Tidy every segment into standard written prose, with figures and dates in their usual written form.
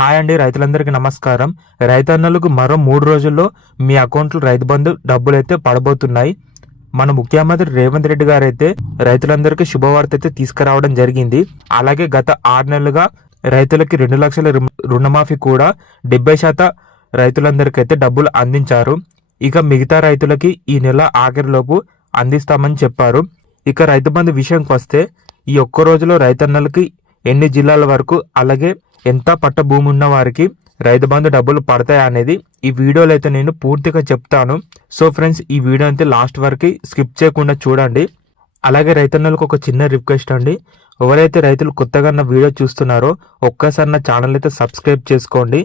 Hi అండి, రైతులందరికీ నమస్కారం. రైతన్నలకు మరో 3 రోజుల్లో మీ అకౌంట్లో రైతు బంధు డబ్బులైతే పడబోతున్నాయి. మన ముఖ్యమంత్రి రేవంత్ రెడ్డి గారు అయితే రైతులందరికీ శుభవార్త అయితే తీసుకురావడం జరిగింది. అలాగే గత 6 నెలలుగా రైతులకి 2 లక్షల రుణమాఫీ కూడా 70% రైతులందరికైతే డబ్బులు అందించారు. ఇక మిగతా రైతులకి ఈ నెల ఆఖరిలోపు అందిస్తామని చెప్పారు. ఇక రైతు బంధు విషయంకి వస్తే ఈ ఒక్క రోజులో రైతన్నలకి ఎన్ని జిల్లాల వరకు, అలాగే ఎంత పట్ట భూమి ఉన్న వారికి రైతు బంధు డబ్బులు పడతాయి అనేది ఈ వీడియోలో అయితే నేను పూర్తిగా చెప్తాను. సో ఫ్రెండ్స్, ఈ వీడియో అయితే లాస్ట్ వరకు స్కిప్ చేయకుండా చూడండి. అలాగే రైతన్నలకు ఒక చిన్న రిక్వెస్ట్ అండి, ఎవరైతే రైతులు కొత్తగా నా వీడియో చూస్తున్నారో ఒక్కసారి నా ఛానల్ అయితే సబ్స్క్రైబ్ చేసుకోండి.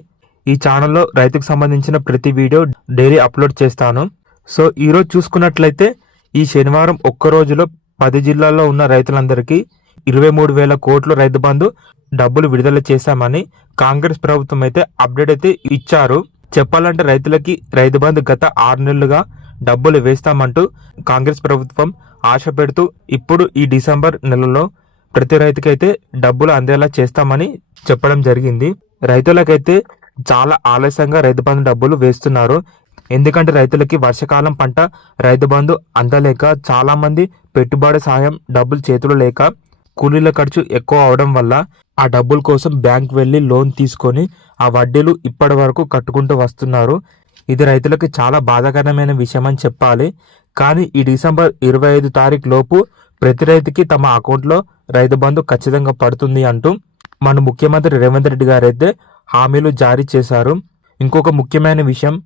ఈ ఛానల్లో రైతుకు సంబంధించిన ప్రతి వీడియో డైలీ అప్లోడ్ చేస్తాను. సో ఈరోజు చూసుకున్నట్లయితే ఈ శనివారం ఒక్క రోజులో 10 జిల్లాల్లో ఉన్న రైతులందరికీ 23,000 కోట్ల రైతు బంధు డబ్బులు విడుదల చేశామని కాంగ్రెస్ ప్రభుత్వం అయితే అప్డేట్ అయితే ఇచ్చారు. చెప్పాలంటే రైతులకి రైతు బంధు గత 6 నెలలుగా డబ్బులు వేస్తామంటూ కాంగ్రెస్ ప్రభుత్వం ఆశ పెడుతూ ఇప్పుడు ఈ డిసెంబర్ నెలలో ప్రతి రైతుకైతే డబ్బులు అందేలా చేస్తామని చెప్పడం జరిగింది. రైతులకైతే చాలా ఆలస్యంగా రైతు బంధు డబ్బులు వేస్తున్నారు. ఎందుకంటే రైతులకి వర్షాకాలం పంట రైతు బంధు అందలేక, చాలా మంది పెట్టుబడి సాయం డబ్బులు చేతులు లేక, కూలీల ఖర్చు ఎక్కువ అవడం వల్ల ఆ డబ్బుల కోసం బ్యాంక్ వెళ్ళి లోన్ తీసుకొని ఆ వడ్డీలు ఇప్పటి వరకు కట్టుకుంటూ వస్తున్నారు. ఇది రైతులకు చాలా బాధాకరమైన విషయం అని చెప్పాలి. కానీ ఈ డిసెంబర్ 25 తారీఖు లోపు ప్రతి రైతుకి తమ అకౌంట్లో రైతు బంధు ఖచ్చితంగా పడుతుంది అంటూ మన ముఖ్యమంత్రి రేవంత్ రెడ్డి గారు అయితే హామీలు జారీ చేశారు. ఇంకొక ముఖ్యమైన విషయం,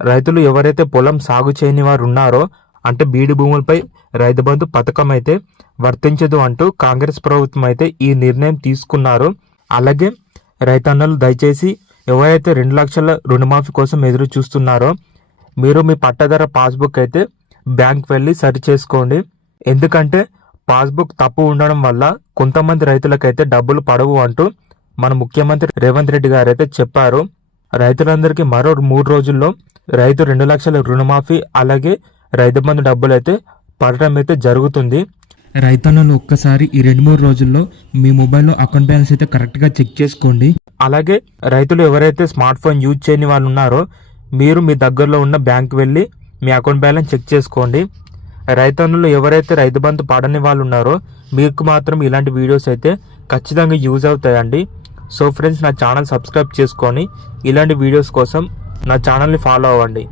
రైతులు ఎవరైతే పొలం సాగు చేయని వారు ఉన్నారో, అంటే బీడు భూములపై రైతు బంధు పథకం అయితే వర్తించదు అంటూ కాంగ్రెస్ ప్రభుత్వం అయితే ఈ నిర్ణయం తీసుకున్నారు. అలాగే రైతన్నలు దయచేసి ఎవరైతే 2 లక్షల రుణమాఫీ కోసం ఎదురు చూస్తున్నారో మీరు మీ పట్టాదార పాస్బుక్ అయితే బ్యాంక్ వెళ్ళి సరి చేసుకోండి. ఎందుకంటే పాస్బుక్ తప్పు ఉండడం వల్ల కొంతమంది రైతులకైతే డబ్బులు పడవు అంటూ మన ముఖ్యమంత్రి రేవంత్ రెడ్డి గారు అయితే చెప్పారు. రైతులందరికీ మరో 3 రోజుల్లో రైతు 2 లక్షల రుణమాఫీ అలాగే రైతు బంధు డబ్బులు అయితే పడటం అయితే జరుగుతుంది. రైతన్నలు ఒక్కసారి ఈ 2-3 రోజుల్లో మీ మొబైల్లో అకౌంట్ బ్యాలెన్స్ అయితే కరెక్ట్గా చెక్ చేసుకోండి. అలాగే రైతులు ఎవరైతే స్మార్ట్ ఫోన్ యూజ్ చేయని వాళ్ళు ఉన్నారో మీరు మీ దగ్గరలో ఉన్న బ్యాంక్ వెళ్ళి మీ అకౌంట్ బ్యాలెన్స్ చెక్ చేసుకోండి. రైతన్నులు ఎవరైతే రైతు బంధు పడని వాళ్ళు ఉన్నారో మీకు మాత్రం ఇలాంటి వీడియోస్ అయితే ఖచ్చితంగా యూజ్ అవుతాయండి. సో ఫ్రెండ్స్, నా ఛానల్ సబ్స్క్రైబ్ చేసుకొని ఇలాంటి వీడియోస్ కోసం నా ఛానల్ని ఫాలో అవ్వండి.